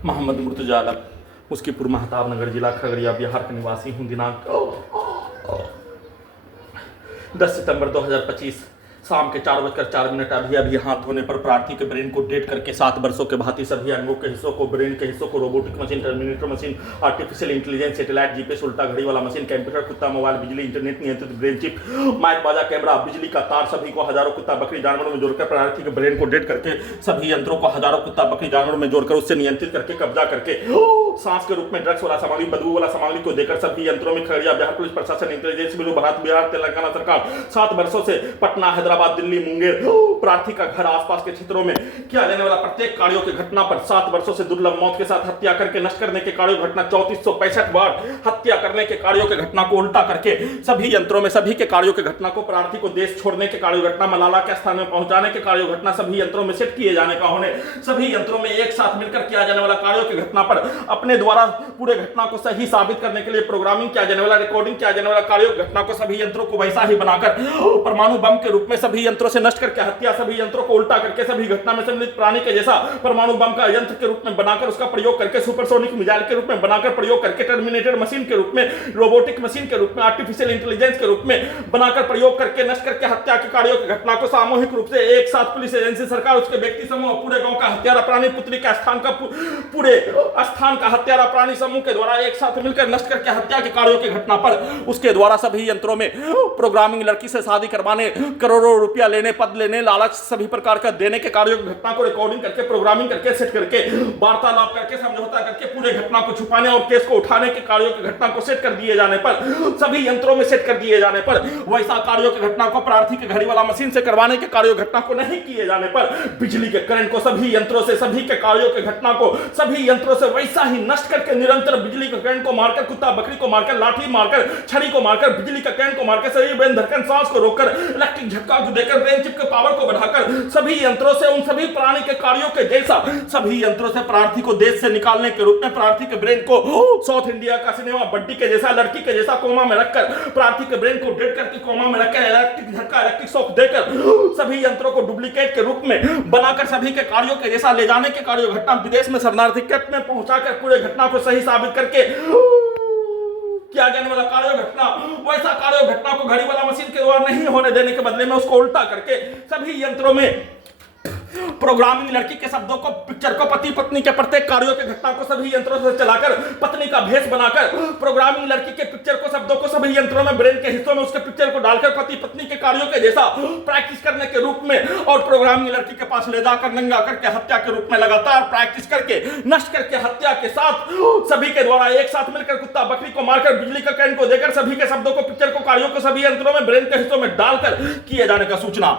मोहम्मद मुर्तजा आलम, मुस्कीपुर महताब नगर, जिला खगड़िया, बिहार का निवासी हूँ। दिनांक 10 सितंबर 2025 शाम के 4:04 अभी हाथ धोने पर प्रार्थी के ब्रेन को डेट करके 7 वर्षों के भांति सभी अंगों के हिस्सों को, ब्रेन के हिस्सों को robotic machine, terminator machine, artificial intelligence, satellite, GPS, उल्टा घड़ी वाला मशीन, कंप्यूटर, कुत्ता, मोबाइल, बिजली, इंटरनेट नियंत्रित ब्रेन चिप, माइक, बाजा, कैमरा, बिजली का तार, सभी को हजारों कुत्ता बकरी जानवरों में जोड़कर प्रार्थी के ब्रेन को डेट करके सभी यंत्रों को हजारों कुत्ता बकरी जानवरों में जोड़कर उससे नियंत्रित करके कब्जा करके सांस के रूप में ड्रग्स वाला सामग्री, बदबू वाला सामग्री को देकर सभी यंत्रों में खगड़िया, बिहार पुलिस प्रशासन, इंटेलिजेंस ब्यूरो, भारत, बिहार, तेलंगाना सरकार 7 वर्षों से पटना, हैदराबाद, दिल्ली, मुंगेर, प्रार्थी का घर, आसपास के क्षेत्रों में किया जाने वाला प्रत्येक कार्यों की घटना पर 7 वर्षों से दुर्लभ मौत के साथ हत्या करके नष्ट करने के कार्यों की घटना 3465 बार, हत्या करने के कार्यों की घटना को उल्टा करके सभी यंत्रों में सभी के कार्यों की घटना को, प्रार्थी को देश छोड़ने के कार्यों घटना, मलाला के स्थान में पहुंचाने के कार्यों घटना सभी यंत्रों में सेट किए जाने का होने, सभी यंत्रों में एक साथ मिलकर किया जाने वाला कार्यों की घटना पर अपने द्वारा पूरे घटना को सही साबित करने के लिए प्रोग्रामिंग किया जाने वाला, रिकॉर्डिंग किया जाने वाला कार्यों की घटना को सभी यंत्रों को वैसा ही बनाकर परमाणु बम के रूप में सभी यंत्रों से नष्ट करके हत्या, सभी यंत्रों को उल्टा करके सभी घटना में सम्मिलित प्राणी के जैसा परमाणु बम का यंत्र के रूप में बनाकर उसका प्रयोग करके सुपरसोनिक मिसाइल के रूप में बनाकर प्रयोग करके टर्मिनेटर मशीन के रूप में, रोबोटिक मशीन के रूप में, आर्टिफिशियल इंटेलिजेंस के रूप में बनाकर प्रयोग करके नष्ट करके हत्या के कार्यों की घटना को सामूहिक रूप से एक साथ पुलिस एजेंसी, सरकार, उसके व्यक्ति समूह, पूरे गांव का हत्यारा प्राणी, पुत्री का स्थान का पूरे स्थान का हत्यारा प्राणी समूह के द्वारा एक साथ मिलकर नष्ट करके हत्या के कार्यों की घटना पर उसके द्वारा सभी यंत्रों में प्रोग्रामिंग, लड़की से शादी करवाने, करोड़ों रुपया लेने, पद लेने, लालच सभी प्रकार का देने के कार्यों की घटना को रिकॉर्डिंग करके, प्रोग्रामिंग करके, सेट करके, वार्तालाप करके, समझौता करके पूरे घटना को छुपाने और केस को उठाने के कार्यों की घटना को सेट कर दिए जाने पर, सभी यंत्रों में सेट कर दिए जाने पर, वैसा कार्यों की घटना को प्रार्थी के घड़ी वाला मशीन से करवाने के कार्यों घटना को नहीं किए जाने पर बिजली के करंट को सभी यंत्रों से, सभी के कार्यों की घटना को सभी यंत्रों से वैसा ही नष्ट करके निरंतर बिजली के करंट को मारकर, कुत्ता बकरी को मारकर, लाठी मारकर, छड़ी को मारकर, बिजली का करंट को मारकर, शरीर में धड़कन, सांस को रोककर, इलेक्ट्रिक झटका देकर, ब्रेन चिप के पावर को बढ़ाकर सभी यंत्रों से उन सभी प्राणी के कार्यों के जैसा सभी यंत्रों से प्रार्थी को देश से निकालने के रूप में प्रार्थी के ब्रेन को साउथ इंडिया का सिनेमा बड्डी के जैसा, लड़की के जैसा कोमा में रखकर प्रार्थी के ब्रेन को डेड करके कोमा में रखकर इलेक्ट्रिक झटका, इलेक्ट्रिक शॉक देकर सभी यंत्रों को डुप्लीकेट के रूप में बनाकर सभी के कार्यों के जैसा ले जाने के कार्यों घटना विदेश में शरणार्थी कैंप में पहुंचाकर पूरे घटना को सही साबित करके किया जाने वाला कार्य घटना, वैसा कार्य घटना को घड़ी वाला मशीन के द्वारा नहीं होने देने के बदले में उसको उल्टा करके सभी यंत्रों में प्रोग्रामिंग, लड़की के शब्दों को, पिक्चर को, पति पत्नी के प्रत्येक कार्यों के घटना को सभी यंत्रों से चलाकर पत्नी का भेष बनाकर प्रोग्रामिंग, लड़की के पिक्चर को, शब्दों को सभी यंत्रों में, ब्रेन के हिस्सों में उसके पिक्चर को डालकर पति पत्नी के कार्यों के जैसा प्रैक्टिस करने के रूप में और प्रोग्रामिंग लड़की के पास ले जाकर नंगा करके हत्या के रूप में लगातार प्रैक्टिस करके नष्ट करके हत्या के साथ सभी के द्वारा एक साथ मिलकर कुत्ता बकरी को मारकर, बिजली का करंट को देकर सभी के शब्दों को, पिक्चर को, कार्यों को सभी यंत्रों में, ब्रेन के हिस्सों में डालकर किए जाने का सूचना